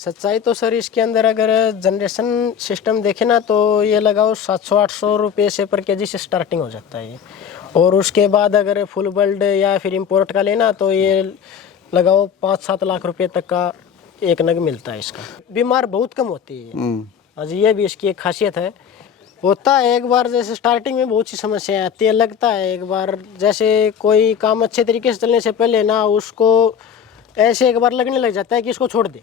सच्चाई तो सर इसके अंदर अगर जनरेशन सिस्टम देखे ना तो ये लगाओ 700-800 रुपये से पर केजी से स्टार्टिंग हो जाता है ये। और उसके बाद अगर फुल बल्ड या फिर इम्पोर्ट का लेना तो ये लगाओ 5-7 लाख रुपए तक का एक नग मिलता है इसका। बीमार बहुत कम होती है आज, ये भी इसकी एक खासियत है। होता है एक बार जैसे स्टार्टिंग में बहुत सी समस्याएं आती है, लगता है एक बार जैसे कोई काम अच्छे तरीके से चलने से पहले ना उसको ऐसे एक बार लगने लग जाता है कि इसको छोड़ दे,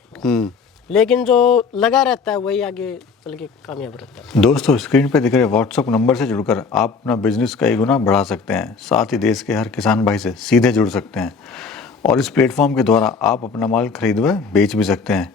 लेकिन जो लगा रहता है वही आगे चल के कामयाब रहता है। दोस्तों, स्क्रीन पे दिख रहे व्हाट्सएप नंबर से जुड़कर आप अपना बिजनेस कई गुना बढ़ा सकते हैं, साथ ही देश के हर किसान भाई से सीधे जुड़ सकते हैं और इस प्लेटफॉर्म के द्वारा आप अपना माल खरीद व बेच भी सकते हैं।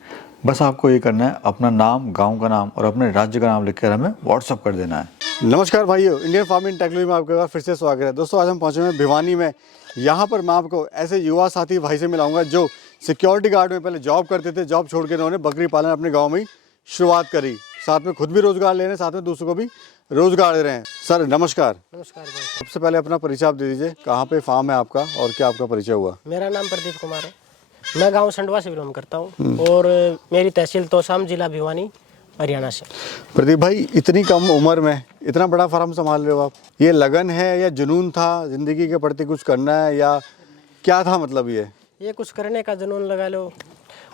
बस आपको ये करना है, अपना नाम, गांव का नाम और अपने राज्य का नाम लिखकर हमें व्हाट्सअप कर देना है। नमस्कार भाइयों, इंडियन फार्मिंग टेक्नोलॉजी में आपका फिर से स्वागत है। दोस्तों, आज हम पहुंचे हैं भिवानी में। यहाँ पर मैं आपको ऐसे युवा साथी भाई से मिलाऊंगा जो सिक्योरिटी गार्ड में पहले जॉब करते थे। जॉब छोड़ के उन्होंने बकरी पालन अपने गाँव में ही शुरुआत करी, साथ में खुद भी रोजगार ले रहे हैं, साथ में दूसरों को भी रोजगार दे रहे हैं। सर नमस्कार। नमस्कार भाई। सबसे पहले अपना परिचय आप दे दीजिए, कहाँ पे फार्म है आपका और क्या आपका परिचय हुआ? मेरा नाम प्रदीप कुमार है, मैं गांव संडवा से बिलोंग करता हूं और मेरी तहसील तोशाम, जिला भिवानी, हरियाणा से। प्रदीप भाई, इतनी कम उम्र में इतना बड़ा फार्म संभाल रहे हो आप, ये लगन है या जुनून था जिंदगी के प्रति कुछ करना है या क्या था? मतलब ये कुछ करने का जुनून लगा लो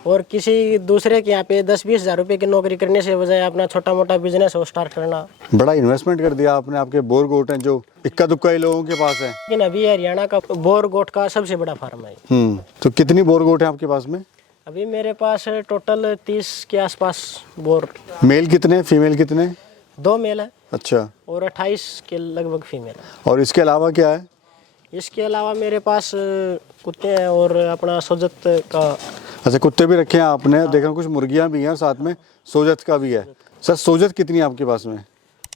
और किसी दूसरे के यहाँ पे 10-20 हज़ार रुपये की नौकरी करने से बजाय अपना छोटा मोटा बिजनेस हो स्टार्ट करना। बड़ा इन्वेस्टमेंट कर दिया आपने। आपके बोर गोट हैं जो इक्का दुक्का ही लोगों के पास है, लेकिन अभी हरियाणा का बोर गोट का सबसे बड़ा फार्म है। तो कितनी बोर गोट है आपके पास में? अभी मेरे पास टोटल 30 के आसपास बोर। मेल कितने, फीमेल कितने? 2 मेल है। अच्छा। और 28 के लगभग फीमेल है। और इसके अलावा क्या है? इसके अलावा मेरे पास कुत्ते हैं और अपना सोजत का। अच्छा, कुत्ते भी रखे हैं आपने? देख रहा हूँ कुछ मुर्गियाँ भी हैं, साथ में सोजत का भी है। सर, सोजत कितनी है आपके पास में?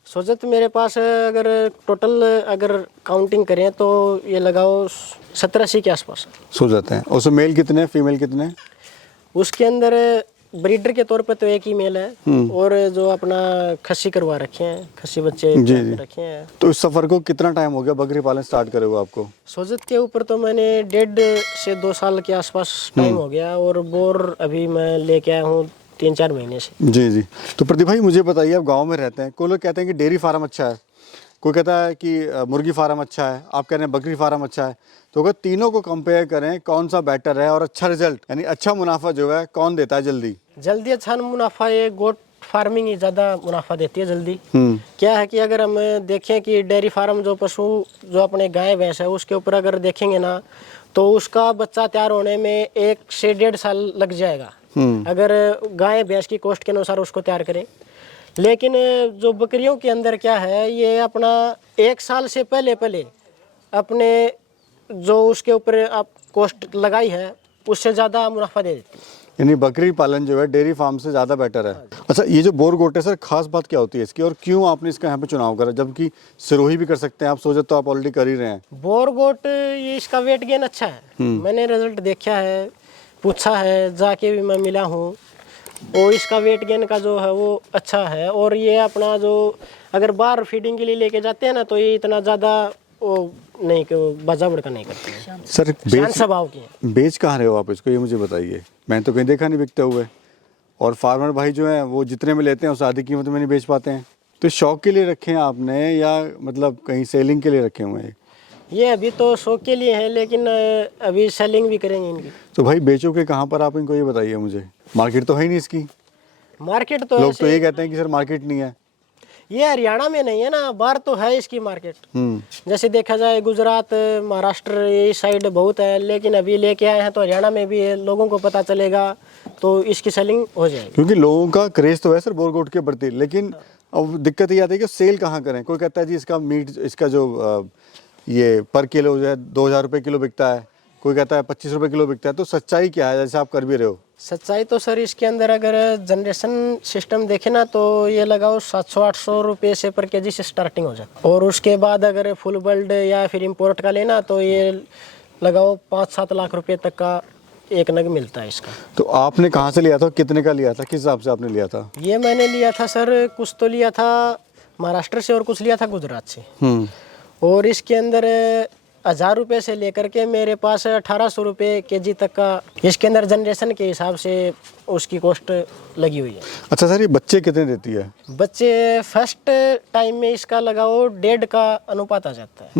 सोजत मेरे पास अगर टोटल अगर काउंटिंग करें तो ये लगाओ 70-80 के आसपास सोजत हैं। और उसमें मेल कितने, फीमेल कितने? उसके अंदर ब्रीडर के तौर पे तो एक ही मेल है और जो अपना खस्सी करवा रखे हैं, खस्सी बच्चे जी। रखे हैं। तो इस सफर को कितना टाइम हो गया बकरी पालन स्टार्ट करे हुए आपको? सोजत के ऊपर तो मैंने 1.5 से 2 साल के आसपास टाइम हो गया और बोर अभी मैं लेके आया हूँ 3-4 महीने से। जी। तो प्रदीप भाई, मुझे बताइए, आप गाँव में रहते हैं, कोई लोग कहते हैं कि डेयरी फार्म अच्छा है, कोई कहता है कि मुर्गी फार्म अच्छा है, आप कह रहे हैं बकरी फार्म अच्छा है। तो अगर तीनों को कंपेयर करें, कौन सा बेटर है और अच्छा रिजल्ट यानी अच्छा मुनाफा जो है कौन देता है जल्दी अच्छा मुनाफा? ये गोट फार्मिंग ही ज़्यादा मुनाफा देती है जल्दी। क्या है कि अगर हम देखें कि डेयरी फार्म जो पशु जो अपने गाय भैंस है उसके ऊपर अगर देखेंगे ना तो उसका बच्चा तैयार होने में 1 से 1.5 साल लग जाएगा अगर गाय भैंस की कॉस्ट के अनुसार उसको तैयार करें। लेकिन जो बकरियों के अंदर क्या है, ये अपना 1 साल से पहले अपने जो उसके ऊपर आप कॉस्ट लगाई है उससे ज़्यादा मुनाफा दे देती है। यानी बकरी पालन जो है डेयरी फार्म से ज़्यादा बेटर है। अच्छा, ये जो बोर गोट है सर, खास बात क्या होती है इसकी और क्यों आपने इसका यहाँ पे चुनाव करा, जबकि सिरोही भी कर सकते हैं आप? सोचते तो आप ऑलरेडी कर ही रहे हैं। बोर गोट ये इसका वेट गेन अच्छा है। मैंने रिजल्ट देखा है, पूछा है, जाके भी मैं मिला हूँ और इसका वेट गेन का जो है वो अच्छा है। और ये अपना जो अगर बाहर फीडिंग के लिए लेके जाते हैं ना तो ये इतना ज़्यादा वो नहीं कि बाजावड़ का नहीं करते हैं। सर, स्वभाव की बेच कहाँ रहे हो आप इसको, ये मुझे बताइए। मैंने तो कहीं देखा नहीं बिकते हुए, और फार्मर भाई जो है वो जितने में लेते हैं उससे आधी कीमत में नहीं बेच पाते हैं। तो शौक के लिए रखे हैं आपने या मतलब कहीं सेलिंग के लिए रखे हुए हैं? ये अभी तो शौक के लिए है, लेकिन अभी सेलिंग भी करेंगे इनकी। तो भाई बेचोगे कहाँ पर आप इनको, ये बताइए मुझे। मार्केट तो है ही नहीं इसकी। मार्केट तो लोग तो ये कहते हैं कि सर मार्केट नहीं है। ये हरियाणा में नहीं है ना, बाहर तो है इसकी मार्केट। जैसे देखा जाए गुजरात, महाराष्ट्र ये साइड बहुत है, लेकिन अभी लेके आए हैं तो हरियाणा में भी है, लोगों को पता चलेगा तो इसकी सेलिंग हो जाएगी। क्योंकि लोगों का क्रेज तो है सर बोर गोट के प्रति, लेकिन अब दिक्कत ये आती है कि सेल कहाँ करें। कोई कहता है जी इसका मीट, इसका जो ये पर किलो जो है 2,000 रुपये किलो बिकता है, कोई कहता है 25 रुपये किलो बिकता है। तो सच्चाई क्या है, जैसे आप कर भी रहे हो? सच्चाई तो सर इसके अंदर अगर जनरेशन सिस्टम देखे ना तो ये लगाओ 700-800 रुपये से पर केजी से स्टार्टिंग हो जाती है। और उसके बाद अगर फुल बल्ड या फिर इम्पोर्ट का लेना तो ये लगाओ 5-7 लाख रुपए तक का एक नग मिलता है इसका। तो आपने कहाँ से लिया था, कितने का लिया था, किस हिसाब से आपने लिया था? ये मैंने लिया था सर, कुछ तो लिया था महाराष्ट्र से और कुछ लिया था गुजरात से। और इसके अंदर 1000 रुपये से लेकर के मेरे पास 1800 रुपये केजी तक का इसके अंदर जनरेशन के हिसाब से उसकी कॉस्ट लगी हुई है। अच्छा सर, ये बच्चे कितने देती है? बच्चे फर्स्ट टाइम में इसका लगाओ 1.5 का अनुपात आ जाता है।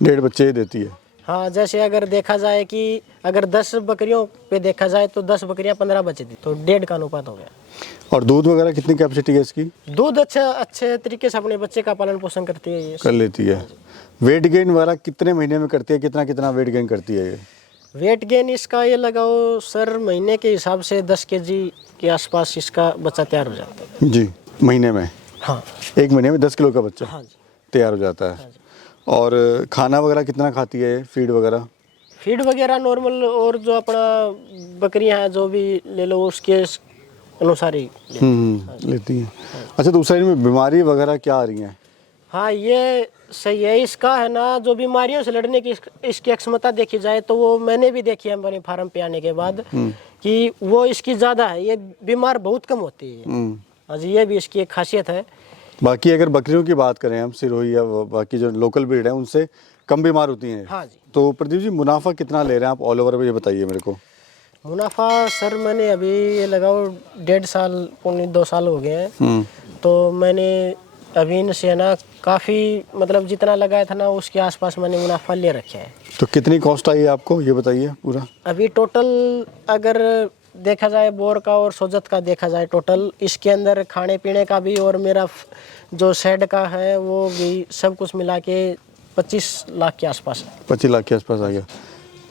1.5 बच्चे ही देती है। हाँ, जैसे अगर देखा जाए कि अगर 10 बकरियों पे देखा जाए तो 10 बकरियां 15 बच्चे दी, तो 1.5 का अनुपात हो गया। और दूध वगैरह कितनी कैपेसिटी है इसकी? दूध अच्छे तरीके से अपने बच्चे का पालन पोषण करती है ये। कर लेती है। वेट गेन वगैरह कितने महीने में करती है? कितना वेट गेन करती है ये? वेट गेन इसका ये लगाओ सर, महीने के हिसाब से 10 केजी के आसपास इसका बच्चा तैयार हो जाता है। जी, महीने में? हाँ, 1 महीने में 10 किलो का बच्चा हाँ जी तैयार हो जाता है। और खाना वगैरह कितना खाती है, फीड वगैरह? फीड वगैरह नॉर्मल, और जो अपना बकरियां हैं जो भी ले लो उसके अनुसार ही लेती हैं। अच्छा, दूसरा इनमें बीमारी वगैरह क्या आ रही हैं? हाँ, ये सही है। इसका है ना, जो बीमारियों से लड़ने की इसकी क्षमता देखी जाए तो वो मैंने भी देखी है हमारे फार्म पे आने के बाद कि वो इसकी ज़्यादा है, ये बीमार बहुत कम होती है। हाँ जी, ये भी इसकी एक खासियत है। बाकी अगर बकरियों की बात करें हम, सिरोही या बाकी जो लोकल ब्रीड है उनसे कम बीमार होती हैं। हाँ जी। तो प्रदीप जी, मुनाफा कितना ले रहे हैं आप ऑल ओवर में, ये बताइए मेरे को। मुनाफा सर, मैंने अभी ये लगाओ 1.5 साल 2 साल हो गए हैं, तो मैंने अभी इनसे है ना काफ़ी, मतलब जितना लगाया था ना उसके आसपास मैंने मुनाफा ले रखा है। तो कितनी कॉस्ट आई है आपको, ये बताइए पूरा। अभी टोटल अगर देखा जाए बोर का और सोजत का देखा जाए, टोटल इसके अंदर खाने पीने का भी और मेरा जो शेड का है वो भी सब कुछ मिला के 25 लाख के आसपास है। 25 लाख के आसपास आ गया।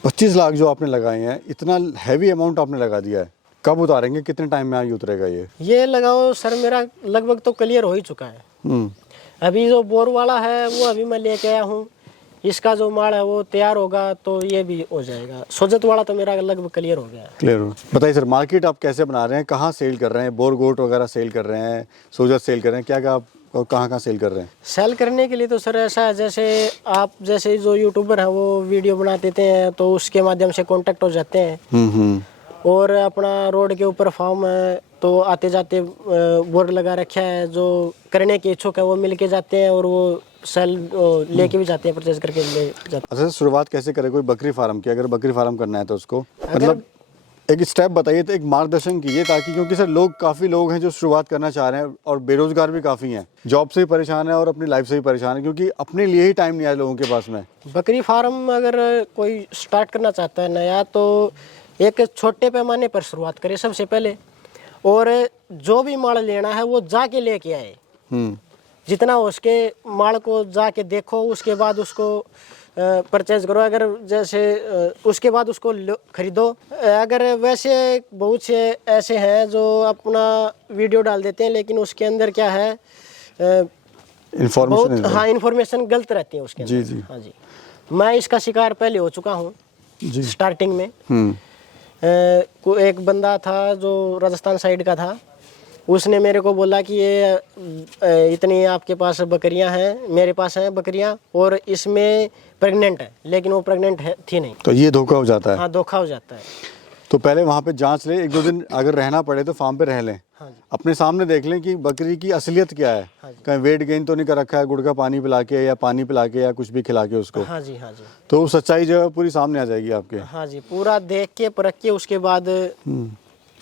25 लाख जो आपने लगाए हैं, इतना हैवी अमाउंट आपने लगा दिया है, कब उतारेंगे, कितने टाइम में आगे उतरेगा ये लगाओ सर, मेरा लगभग तो क्लियर हो ही चुका है। अभी जो बोर वाला है वो अभी मैं लेके आया हूँ, इसका जो माल है वो तैयार होगा तो ये भी हो जाएगा। सोजत वाला तो मेरा लगभग क्लियर हो गया है। क्लियर हो। बताइए सर, मार्केट आप कैसे बना रहे हैं, कहाँ सेल कर रहे हैं? बोर गोट वगैरह सेल कर रहे हैं, सोजत सेल कर रहे हैं, क्या आप कहाँ सेल कर रहे हैं? सेल करने के लिए तो सर ऐसा है, जैसे आप जैसे जो यूट्यूबर हैं वो वीडियो बना देते हैं तो उसके माध्यम से कांटेक्ट हो जाते हैं। और अपना रोड के ऊपर फार्म है तो आते जाते बोर्ड लगा रखा है, जो करने के इच्छुक है वो मिल के जाते हैं और वो सेल लेके भी जाते हैं, परचेज करके ले जाते हैं। अच्छा, शुरुआत कैसे करें कोई बकरी फार्म की? अगर बकरी फार्म करना है तो उसको मतलब एक स्टेप बताइए, तो एक मार्गदर्शन कीजिए, ताकि क्योंकि सर काफ़ी लोग हैं जो शुरुआत करना चाह रहे हैं और बेरोजगार भी काफ़ी हैं, जॉब से भी परेशान है और अपनी लाइफ से भी परेशान है, क्योंकि अपने लिए ही टाइम नहीं आया लोगों के पास में। बकरी फार्म अगर कोई स्टार्ट करना चाहता है नया, तो एक छोटे पैमाने पर शुरुआत करे सबसे पहले, और जो भी माल लेना है वो जाके लेके आए। जितना हो उसके माल को जाके देखो, उसके बाद उसको परचेज करो। अगर जैसे उसके बाद उसको खरीदो। अगर वैसे बहुत से ऐसे हैं जो अपना वीडियो डाल देते हैं, लेकिन उसके अंदर क्या है, इन्फॉर्मेशन, हाँ, इन्फॉर्मेशन गलत रहती है उसके अंदर। जी। हाँ जी, मैं इसका शिकार पहले हो चुका हूँ जी। स्टार्टिंग में। एक बंदा था जो राजस्थान साइड का था, उसने मेरे को बोला कि ये इतनी आपके पास बकरियां हैं, मेरे पास हैं बकरियां और इसमें प्रेग्नेंट है, लेकिन वो प्रेग्नेंट थी नहीं। तो ये धोखा हो जाता है। हाँ, धोखा हो जाता है। तो पहले वहाँ पे जांच ले, 1-2 दिन अगर रहना पड़े तो फार्म पे रह लें। हाँ जी। अपने सामने देख लें कि बकरी की असलियत क्या है। हाँ जी। कहीं वेट गेन तो नहीं कर रखा है, गुड़ का पानी पिला के या पानी पिला के या कुछ भी खिला के उसको। हाँ जी, हाँ जी। तो सच्चाई जो है पूरी सामने आ जाएगी आपके। हाँ जी, पूरा देख के परख के उसके बाद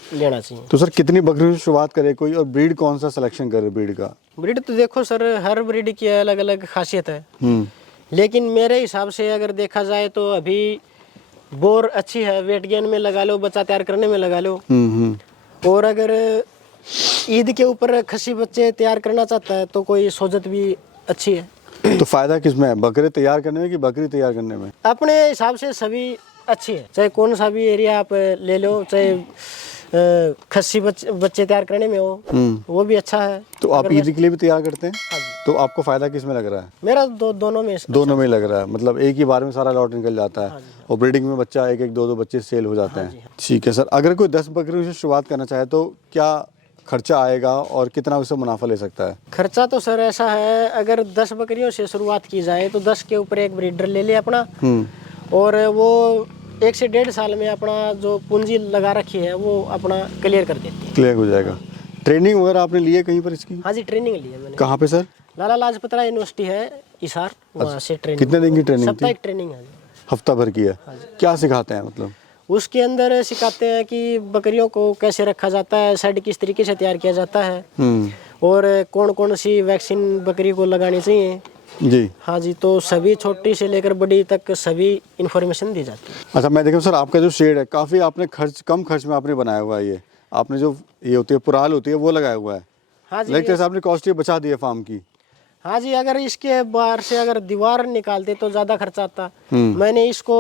लेना चाहिए। तो सर कितनी बकरियों से शुरुआत करे कोई, और ब्रीड कौन सा सिलेक्शन करे ब्रीड का? ब्रीड तो देखो सर, हर ब्रीड की अलग अलग खासियत है, लेकिन मेरे हिसाब से अगर देखा जाए तो अभी बोर अच्छी है, वेट गेन में लगा लो, बच्चा तैयार करने में लगा लो। और अगर ईद के ऊपर खसी बच्चे तैयार करना चाहता है तो कोई सोजत भी अच्छी है। तो फायदा किसमें है, बकरे तैयार करने में कि बकरी तैयार करने में? अपने हिसाब से सभी अच्छी है, चाहे कौन सा भी एरिया आप ले लो, चाहे खस्सी बच्चे तैयार करने में हो वो भी अच्छा है। तो आप ईद के लिए भी तैयार करते हैं? हाँ जी। तो आपको फायदा किस में लग रहा है? मेरा दोनों में दोनों में लग रहा है, मतलब एक ही बार में सारा लॉट निकल जाता है। और ब्रीडिंग में बच्चा 1-1, 2-2 बच्चे सेल हो जाते हैं। ठीक है सर, अगर कोई 10 बकरियों से शुरुआत करना चाहे तो क्या खर्चा आएगा और कितना उससे मुनाफा ले सकता है? खर्चा तो सर ऐसा है, अगर 10 बकरियों से शुरुआत की जाए तो 10 के ऊपर एक ब्रीडर ले ले अपना, और वो 1 से 1.5 साल में अपना जो पूंजी लगा रखी है वो अपना क्लियर कर देती है। क्लियर हो जाएगा। ट्रेनिंग वगैरह आपने ली है कहीं पर इसकी? हाँ जी, ट्रेनिंग ली है मैंने। कहाँ पे सर? लाला लाजपत राय यूनिवर्सिटी है, इसार, वहाँ से ट्रेनिंग। कितने दिन की ट्रेनिंग थी? साप्ताहिक ट्रेनिंग है। हफ्ता भर की है। क्या सिखाते हैं मतलब? उसके अंदर सिखाते हैं कि बकरियों को कैसे रखा जाता है, शेड किस तरीके से तैयार किया जाता है, और कौन कौन सी वैक्सीन बकरी को लगानी चाहिए जी। हाँ जी, तो सभी छोटी से लेकर बड़ी तक सभी इन्फॉर्मेशन दी जाती है। अच्छा, मैं देखूँ सर, आपका जो शेड है काफ़ी आपने कम खर्च में आपने बनाया हुआ है। ये आपने जो ये होती है पुराल होती है वो लगाया हुआ है। हाँ जी, लगता है आपने कॉस्ट बचा दी है फार्म की। हाँ जी, अगर इसके बाहर से अगर दीवार निकालते तो ज़्यादा खर्चा आता। मैंने इसको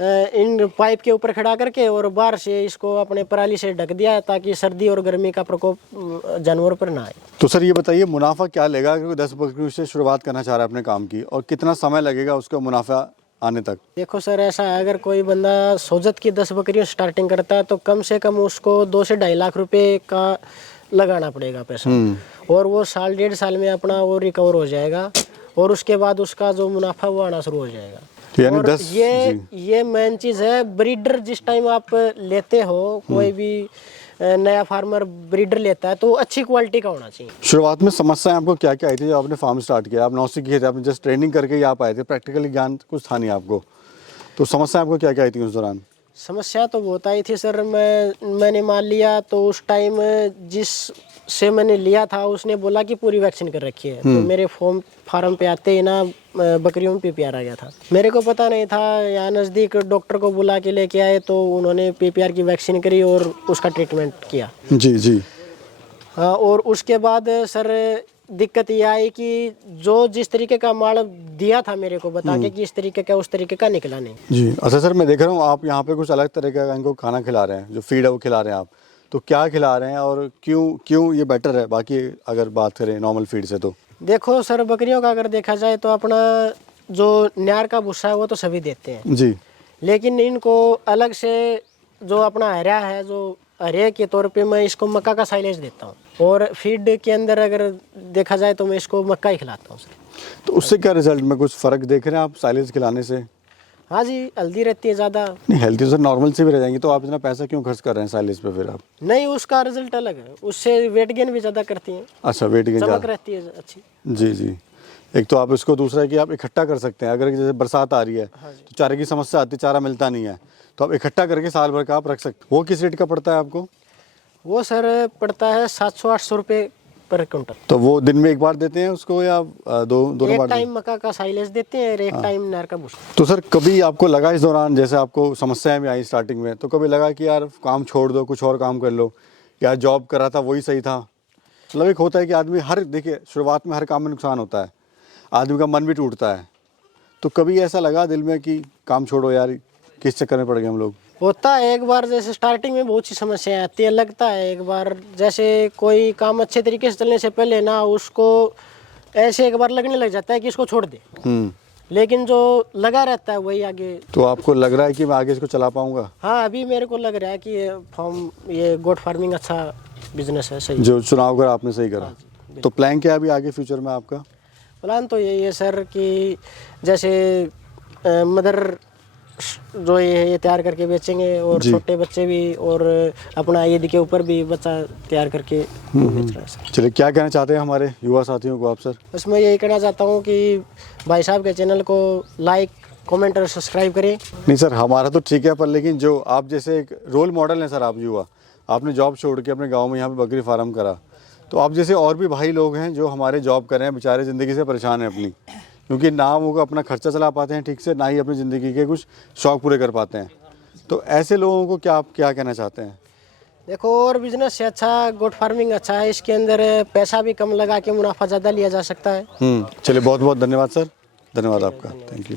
इन पाइप के ऊपर खड़ा करके और बाहर से इसको अपने पराली से ढक दिया ताकि सर्दी और गर्मी का प्रकोप जानवरों पर ना आए। तो सर ये बताइए, मुनाफा क्या लेगा अगर कोई 10 बकरियों से शुरुआत करना चाह रहा है अपने काम की, और कितना समय लगेगा उसका मुनाफा आने तक? देखो सर, ऐसा है, अगर कोई बंदा सोजत की 10 बकरियों स्टार्टिंग करता है तो कम से कम उसको 2 से 2.5 लाख रुपए का लगाना पड़ेगा पैसा, और वो साल 1.5 साल में अपना वो रिकवर हो जाएगा, और उसके बाद उसका जो मुनाफा वो आना शुरू हो जाएगा। तो यानी और 10 ये मेन चीज़ है। ब्रीडर जिस टाइम आप लेते हो, कोई भी नया फार्मर ब्रीडर लेता है तो अच्छी क्वालिटी का होना चाहिए। शुरुआत में समस्याएं आपको क्या क्या आई थी जब आपने फार्म स्टार्ट किया? आप नौसिखिए थे, आपने जस्ट ट्रेनिंग करके ही आप आए थे, प्रैक्टिकली ज्ञान कुछ था नहीं आपको, तो समस्या आपको क्या क्या आई थी उस दौरान? समस्या तो बहुत आई थी सर। मैंने मान लिया तो उस टाइम जिस से मैंने लिया था उसने बोला कि पूरी वैक्सीन कर रखी है, तो मेरे फार्म पे आते ही ना बकरियों में पीपीआर आ गया था। मेरे को पता नहीं था, यहाँ नज़दीक डॉक्टर को बुला के लेके आए तो उन्होंने पीपीआर की वैक्सीन करी और उसका ट्रीटमेंट किया। जी जी। हाँ, और उसके बाद सर दिक्कत ये आई कि जो जिस तरीके का माल दिया था मेरे को बता के कि इस तरीके का उस तरीके का निकला नहीं। जी। अच्छा सर, मैं देख रहा हूँ आप यहाँ पे कुछ अलग तरीके का इनको खाना खिला रहे हैं, जो फीड है वो खिला रहे हैं आप, तो क्या खिला रहे हैं और क्यों ये बेटर है बाकी अगर बात करें नॉर्मल फीड से? तो देखो सर, बकरियों का अगर देखा जाए तो अपना जो न्यार का भूसा है वो तो सभी देते हैं जी, लेकिन इनको अलग से जो अपना हरा है, जो हरे के तौर पे मैं इसको मक्का का साइलेज देता हूँ, और फीड के अंदर अगर देखा जाए तो मैं इसको मक्का ही खिलाता हूँ सर। तो उससे क्या रिजल्ट में कुछ फ़र्क देख रहे हैं आप साइलेज खिलाने से? हाँ जी, हल्दी रहती है ज़्यादा। नहीं, हेल्थी सर नॉर्मल से भी रह जाएंगी, तो आप इतना पैसा क्यों खर्च कर रहे हैं साइलेज पे फिर आप? नहीं, उसका रिजल्ट अलग है, उससे वेट गेन भी ज़्यादा करती हैं, अच्छा, वेट गेन चमक ज़्यादा रहती है अच्छी। जी जी। एक तो आप इसको, दूसरा है कि आप इकट्ठा कर सकते हैं, अगर जैसे बरसात आ रही है तो चारे की समस्या आती है, चारा मिलता नहीं है, तो आप इकट्ठा करके साल भर का आप रख सकते। वो किस रेट का पड़ता है आपको? वो सर पड़ता है 700-800 रुपये पर क्विंटल। तो वो दिन में एक बार देते हैं उसको या दोनों एक बार? टाइम मक्का का साइलेज देते हैं और एक टाइम नार का भूसा। तो सर कभी आपको लगा इस दौरान, जैसे आपको समस्याएं भी आई स्टार्टिंग में, तो कभी लगा कि यार काम छोड़ दो, कुछ और काम कर लो, या जॉब कर रहा था वही सही था? मतलब एक होता है कि आदमी देखिए शुरुआत में हर काम में नुकसान होता है, आदमी का मन भी टूटता है, तो कभी ऐसा लगा दिल में कि काम छोड़ो यार, किस चक्कर में पड़ गए हम लोग? होता है एक बार, जैसे स्टार्टिंग में बहुत सी समस्याएं आती है, लगता है एक बार जैसे कोई काम अच्छे तरीके से चलने से पहले ना उसको ऐसे एक बार लगने लग जाता है कि इसको छोड़ दे, लेकिन जो लगा रहता है वही आगे। तो आपको लग रहा है कि मैं आगे इसको चला पाऊंगा? हाँ, अभी मेरे को लग रहा है कि ये गोट फार्मिंग अच्छा बिजनेस है, सही। जो चुनाव कर आपने सही करा। तो प्लान क्या है अभी आगे फ्यूचर में आपका? प्लान तो यही है सर कि जैसे मदर जो ये तैयार करके बेचेंगे, और छोटे बच्चे भी, और अपना ईद के ऊपर भी बच्चा तैयार करके बेच रहा है सर। चलिए, क्या कहना चाहते हैं हमारे युवा साथियों को आप सर? बस मैं यही कहना चाहता हूँ कि भाई साहब के चैनल को लाइक, कमेंट और सब्सक्राइब करें। नहीं सर, हमारा तो ठीक है, पर लेकिन जो आप जैसे एक रोल मॉडल हैं सर, आप युवा, आपने जॉब छोड़ के अपने गाँव में यहाँ पे बकरी फार्म करा, तो आप जैसे और भी भाई लोग हैं जो हमारे जॉब कर रहे हैं, बेचारे ज़िंदगी से परेशान हैं अपनी, क्योंकि ना वो अपना खर्चा चला पाते हैं ठीक से, ना ही अपनी ज़िंदगी के कुछ शौक़ पूरे कर पाते हैं, तो ऐसे लोगों को आप क्या कहना चाहते हैं? देखो, और बिजनेस से अच्छा गोट फार्मिंग अच्छा है, इसके अंदर पैसा भी कम लगा के मुनाफा ज़्यादा लिया जा सकता है। चलिए, बहुत बहुत धन्यवाद सर, धन्यवाद आपका, थैंक यू।